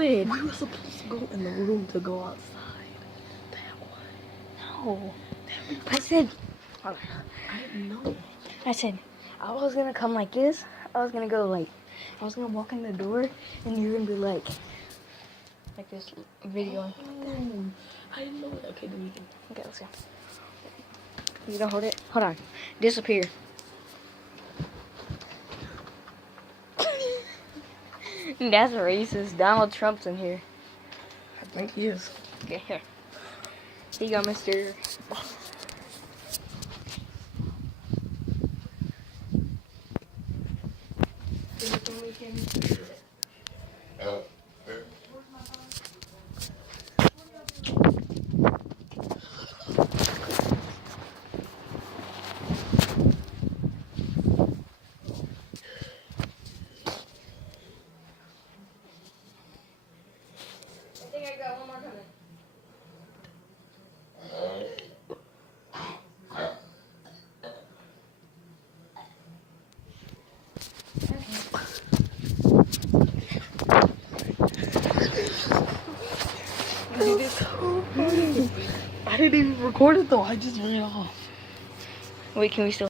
stupid. We were supposed to go in the room to go outside. That one. No. I said, I know. I said, I was gonna come like this. I was gonna go like, I was gonna walk in the door, and you're gonna be like this video. Oh, I didn't know that. Okay, then we can. Okay, let's go. You gonna hold it? Hold on. Disappear. That's racist. Donald Trump's in here. I think he is. Okay, here. Here you go, mister. I think I got one more coming. It's so funny. I didn't even record it though. I just ran off. Wait, can we still?